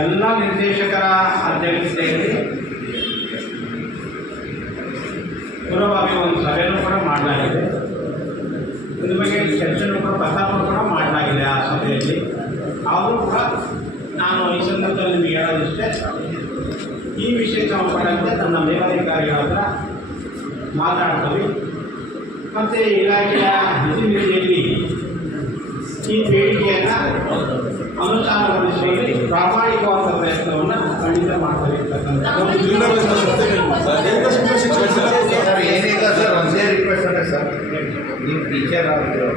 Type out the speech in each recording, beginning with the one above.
ಎಲ್ಲ ನಿರ್ದೇಶಕರ ಅಧ್ಯಕ್ಷತೆಯಲ್ಲಿ ಪೂರ್ವಭಾವಿ ಒಂದು ಸಭೆಯನ್ನು ಕೂಡ ಮಾಡಲಾಗಿದೆ. ಇದ್ರ ಬಗ್ಗೆ ಚರ್ಚೆನೂ ಕೂಡ ಪ್ರಸ್ತಾಪ ಕೂಡ ಮಾಡಲಾಗಿದೆ ಆ ಸಭೆಯಲ್ಲಿ. ಆದರೂ ಕೂಡ ನಾನು ಈ ಸಂದರ್ಭದಲ್ಲಿ ನಿಮಗೆ ಹೇಳೋದಿಷ್ಟೇ, ಈ ವಿಷಯಕ್ಕೆ ಸಂಬಂಧಪಟ್ಟಂತೆ ನನ್ನ ಮೇಲಧಿಕಾರಿಗಳ ಹತ್ರ ಮಾತಾಡ್ತೀವಿ. ಮತ್ತು ಇಲಾಖೆಯ ಪ್ರತಿನಿಧಿಯಲ್ಲಿ ಈ ಬೇಡಿಕೆಯನ್ನು ಅನುಷ್ಠಾನಗೊಳಿಸುವಲ್ಲಿ ಪ್ರಾಮಾಣಿಕವಾದ ಪ್ರಯತ್ನವನ್ನು ಖಂಡಿತ ಮಾಡ್ತಾಯಿರ್ತಕ್ಕಂಥ ಏನಿಲ್ಲ ಸರ್, ಒಂದೇ ರಿಕ್ವೆಸ್ಟ್ ಅಂದರೆ ಸರ್, ನೀವು ಟೀಚರ್ ಆಗಿರೋ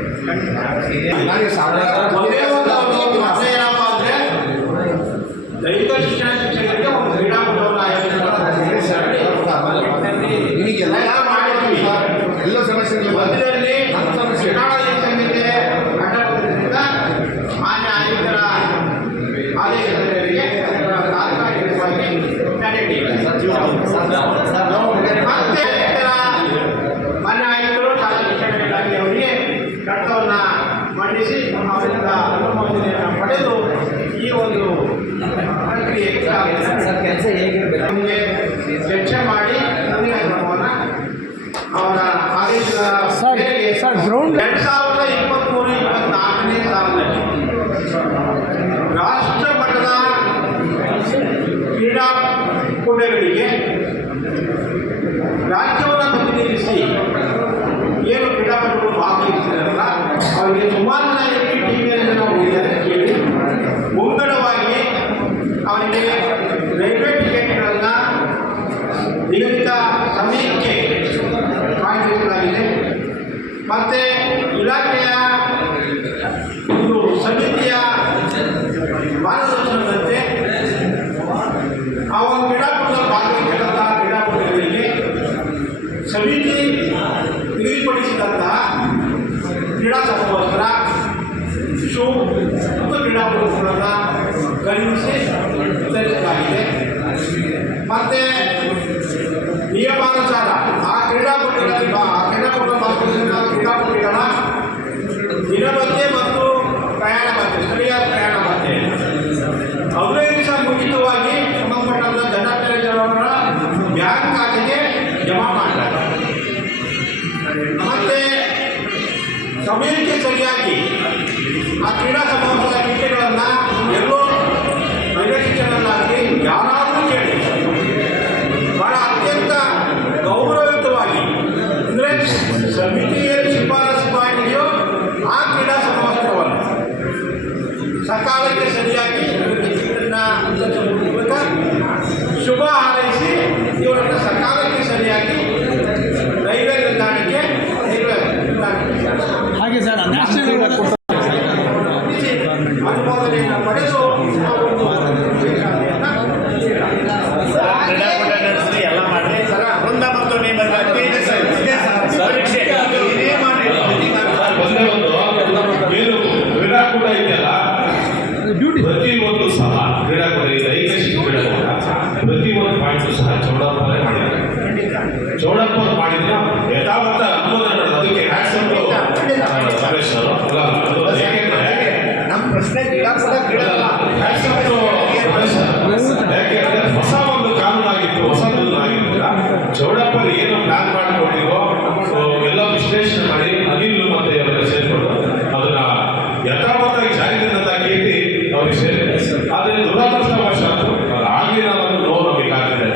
ಏನಪ್ಪ ಅಂದರೆ ದೈಹಿಕ ಶಿಕ್ಷಣ ಶಿಕ್ಷಕರಿಗೆ ಒಂದು ಕ್ರೀಡಾಕೂಟವನ್ನು ಆಯೋಜನೆ ಮಾಡಿದ್ವಿ. ಎಲ್ಲ ಸಮಸ್ಯೆಗಳು ಮಧ್ಯದಲ್ಲಿ ಕ್ರೀಡಾಳಯ ಸಂಹಿತೆ ಅಡ್ಡಪಡಿಸಿದ ಮಾನ್ಯ ಆಯುಕ್ತರ ಆದೇಶದ ಮೇರೆಗೆ ತಾತ್ಕಾಲಿಕವಾಗಿ ತಡೆಹಿಡಿಯಿಲ್ಲ. ಮತ್ತೆ ಮಾನ್ಯ ಆಯುಕ್ತರು ಶಾಲಾ ಶಿಕ್ಷಣ ಇಲಾಖೆಯವರಿಗೆ ಕಡತವನ್ನು ಮಂಡಿಸಿ ಅವರಿಂದ ಅನುಮೋದನೆಯನ್ನು ಪಡೆದು ಈ ಒಂದು ಪ್ರಕ್ರಿಯೆಗೆ ಕೆಲಸ ಹೇಗಿರಬೇಕು ನಮಗೆ ಚರ್ಚೆ ಮಾಡಿ ಮುಂದಿನ ಕ್ರಮವನ್ನು ಅವರ ಆದೇಶದ ಮೇರೆಗೆ 2023-24ನೇ ಸಾಲಿನಲ್ಲಿ ರಾಷ್ಟ್ರ ಮಟ್ಟದ ಕ್ರೀಡಾಕೂಟಗಳಿಗೆ ರಾಜ್ಯವನ್ನು ಪ್ರತಿನಿಧಿಸಿ ಏನು ಕ್ರೀಡಾಪಟುಗಳು ಭಾಗವಹಿಸಿದಾರಲ್ಲ ಅವರಿಗೆ ಸುಮಾರು ಜನ ಟೀಮಿಯಲ್ಲಿ ನಾವು ಹೋಗಿದ್ದಾರೆ ಕೇಳಿ ಮುಂಗಡವಾಗಿ ಅವರಿಗೆ ರೈಲ್ವೆ ಟಿಕೆಟ್ಗಳನ್ನು ನಿಗದಿತ ಸಮಯಕ್ಕೆ ಕಾಯ್ದಿರಿಸಲಾಗಿದೆ. ಮತ್ತು ಇಲಾಖೆಯ ಇದು ಸಮಿತಿಯ ಮಾರ್ಗದರ್ಶನದಂತೆ ಆ ಒಂದು ಕ್ರೀಡಾಕೂಟದಲ್ಲಿ ಭಾಗವಹಿಸಿದಂಥ ಕ್ರೀಡಾಪಟುಗಳಿಗೆ ಸಮಿತಿ ನಿಗದಿಪಡಿಸಿದಂತಹ ಕ್ರೀಡಾ ಸಮವಸ್ತ್ರ, ಶೂ ಮತ್ತು ಕ್ರೀಡಾಪಟುಗಳನ್ನು ಖರೀದಿಸಿ ವಿತರಿಸಲಾಗಿದೆ. ಮತ್ತು ನಿಯಮಾನುಸಾರ ಆ ಕ್ರೀಡಾಪಟುಗಳಲ್ಲಿ ಭಾಗವಹಿಸಿದ ಕ್ರೀಡಾಪಟುಗಳ ದಿನಭತ್ಯೆ ಮತ್ತು ಪ್ರಯಾಣ ಭತ್ಯೆ, ಸ್ಥಳೀಯ ಪ್ರಯಾಣ ಭತ್ಯೆ 15 ದಿವಸ ಮುಂಚಿತವಾಗಿ ಸಂಬಂಧಪಟ್ಟಂಥ ಜನಪ್ರತಿನಿಧಿಯವರ ಬ್ಯಾಂಕ್ ಖಾತೆಗೆ ಜಮಾ ಮಾಡಲಾಗಿದೆ. ಮತ್ತು ಸಮಯಕ್ಕೆ ಸರಿಯಾಗಿ ಆ ಕ್ರೀಡಾ ಸಮೂಹದ ಟಿಕೆಟ್ಗಳನ್ನು ಎಲ್ಲೋ ರೈಲ್ವೆ ಸ್ಟೇಷನ್ನಲ್ಲಾಗಲಿ ಯಾರಾದರೂ ಕೇಳಿ ಭಾಳ ಅತ್ಯಂತ ಗೌರವಯುತವಾಗಿ ಅಂದರೆ ಸಮಿತಿಯಲ್ಲಿ ಶಿಫಾರಸು ಮಾಡಿದೆಯೋ ಆ ಕ್ರೀಡಾ ಸಮವಸ್ತ್ರವನ್ನು ಸಕಾಲಕ್ಕೆ ಸರಿಯಾಗಿ ಮೂಲಕ ಶುಭ ಹಾರೈಸಿ ಇವರನ್ನು ಸಕಾಲಕ್ಕೆ ಸರಿಯಾಗಿ ರೈಲ್ವೆ ನಿಲ್ದಾಣಕ್ಕೆ ಹಾಗೆ ಸರ್ ಅನುಮೋದನೆಯನ್ನು ಪಡೆದು ಎಲ್ಲ ಮಾಡಿ ವೃಂದ ಮತ್ತು ಪರೀಕ್ಷೆ ಕ್ರೀಡಾಕೂಟ ಇದೆಯಲ್ಲ, ಪ್ರತಿಯೊಂದು ಸಹ ಕ್ರೀಡಾಕೂಟ ದೈಹಿಕ ಶಿಕ್ಷಣ ಪ್ರತಿಯೊಂದು ಪಾಯಿಂಟು ಸಹ ಚೌಡಪ್ಪರೇ ಮಾಡಿದ್ದಾರೆ. ಚೌಡಪ್ಪರು ಮಾಡಿದ್ರೆ ಯಥಾವತ್ತ ಅನುಮೋದನೆ ಮಾಡೋದು. ಅದಕ್ಕೆ ಯಾಕೆಂದ್ರೆ ನಮ್ಮ ಪ್ರಶ್ನೆ ಕ್ರೀಡಾಕೂಟ ಯಾಕೆಂದ್ರೆ ಹೊಸ ಒಂದು ಕಾನೂನು ಆಗಿತ್ತು, ಹೊಸ ಕಾನೂನು ಆಗಿದ್ದಿಲ್ಲ. ಚೌಡಪ್ಪರು ಏನು ಪ್ಲಾನ್ ಮಾಡಿಕೊಂಡಿರೋ ಎಲ್ಲ ವಿಶ್ಲೇಷಣೆ ಮಾಡಿ ಅನಿಲ್ ಮತ್ತೆ ಅವರೆಲ್ಲ ಸೇರಿಕೊಂಡು ಅದನ್ನ ಯಥಾವತ್ತಾಗಿ ಜಾರಿಗೆ ತಂದ ಕೀರ್ತಿ ಅವ್ರಿಗೆ ಸೇರಿದೆ. ಆದರೆ ದುರದೃಷ್ಟವಶಾತ್ ಅದು ಆಗಲಿ ಅನ್ನೋದು ನೋವು ನಮಗೆ ಆಗ್ತಿದೆ.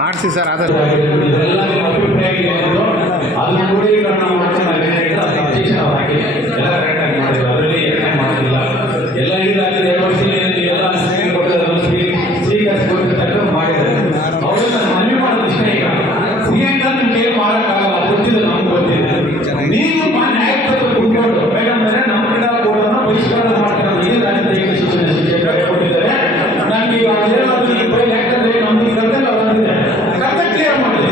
ಮಾಡಿಸಿ ಸರ್, ಆದಷ್ಟು ಇದೆಲ್ಲ ನಿಮ್ಮ ಅಭಿಪ್ರಾಯ ಏನಿದೆ ಅದನ್ನು ಕ್ರೋಢೀಕರಣ ಮಾಡ್ತಾರೆ. ಅಧ್ಯಕ್ಷರಾಗಿ ಎಲ್ಲ ಕರೆಕ್ಟಾಗಿ ಮಾಡಿಲ್ಲ, ಅದರಲ್ಲಿ ಮಾಡಿಲ್ಲ. ಎಲ್ಲ ಇದಾಗಿದೆ 2 ವರ್ಷದಲ್ಲಿ ಎಲ್ಲ ಸ್ವೀಕರಿಸಿಕೊಂಡು ಮಾಡಿದ್ದಾರೆ. ಅವರು ಮನವಿ ಮಾಡೋದು ಇಷ್ಟ. ಈಗ ಸಿಎಂಟ ನಿಮ್ಗೆ ಏನು ಮಾಡೋಕ್ಕಾಗಲ್ಲ, ಗೊತ್ತಿದೆ, ನಮ್ಗೆ ಗೊತ್ತಿದೆ. ನೀವು ಮಾನ್ಯ ಆಯುಕ್ತರು ಕುಟ್ಕೊಂಡು ಮೇಡಮ್ ನಮ್ಮ ಕ್ರೀಡಾಕೂಟವನ್ನು ಬಹಿಷ್ಕಾರ ಮಾಡ್ತಾರೆ. ಈ ರಾಜ್ಯದ ಈಗ ಶಿಕ್ಷಣ ಕೊಟ್ಟಿದ್ದಾರೆ. ನಮ್ಗೆ ಯಾಕಂದ್ರೆ ನಮ್ಗೆ ಕರ್ತವ್ಯ ಬಂದಿದೆ, ಕರ್ತವ್ಯ ಕ್ಲಿಯರ್ ಮಾಡಿದೆ.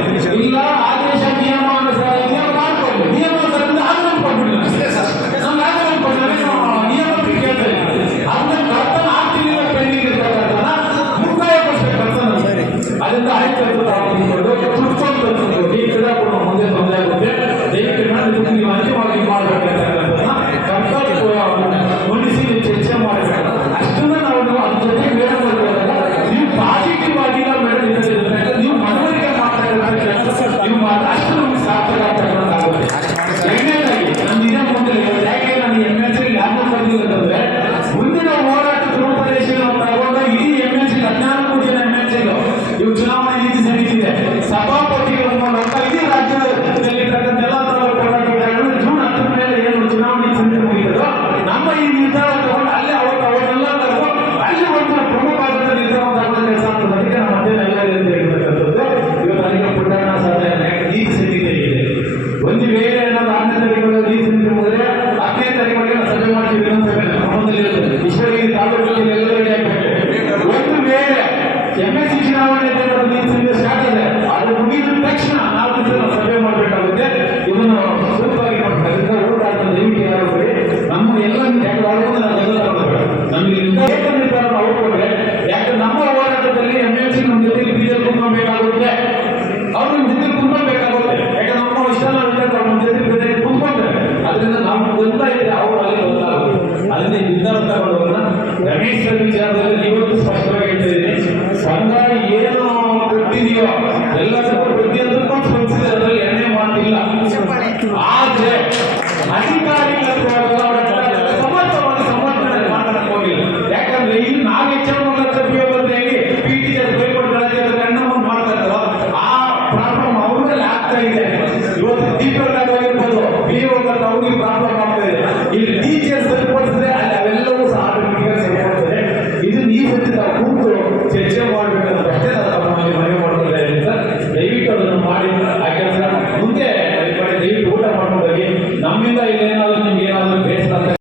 ವಿಚಾರದಲ್ಲಿ ಇವತ್ತು ಸ್ಪಷ್ಟವಾಗಿ ಹೇಳ್ತಿದ್ದೀನಿ. ಸಂಘ ಏನು ಕೊಟ್ಟಿದೆಯೋ ಎಲ್ಲದಕ್ಕೂ ಪ್ರತಿಯೊಂದಕ್ಕೂ ಸ್ಪಂದಿಸಿದೆ, ಅದರಲ್ಲಿ ಎಣ್ಣೆ ಮಾತಿಲ್ಲ. ಆದ್ರೆ ಅಧಿಕಾರಿಗಳು ಸಮರ್ಥವಾಗಿ ಸಮರ್ಥನೆ ಮಾಡಕ್ಕೆ ಹೋಗಿಲ್ಲ. ಯಾಕಂದ್ರೆ ಇಲ್ಲಿ ನಾವೇ ಹೇಗೆ ಪಿ ಟೀಚರ್ ಬೈಕೊಡ್ಕೊಳ್ಳೋಕೆ ಕಣ್ಣ ಮುಂದೆ ಮಾಡ್ತಾ ಇದ್ದಾರೋ ಆ ಪ್ರಾಬ್ಲಮ್ ಅವ್ರ ಮೇಲೆ ಆಗ್ತಾ ಇದೆ. ಇವತ್ತು ದೀಪಗಳಾಗಿರ್ಬೋದು, ಬಿ ಅವ್ರಿಗೆ ಪ್ರಾಬ್ಲಮ್ ಆಗ್ತಾ ಇದೆ. ಇಲ್ಲಿ ಟೀಚರ್ಸ್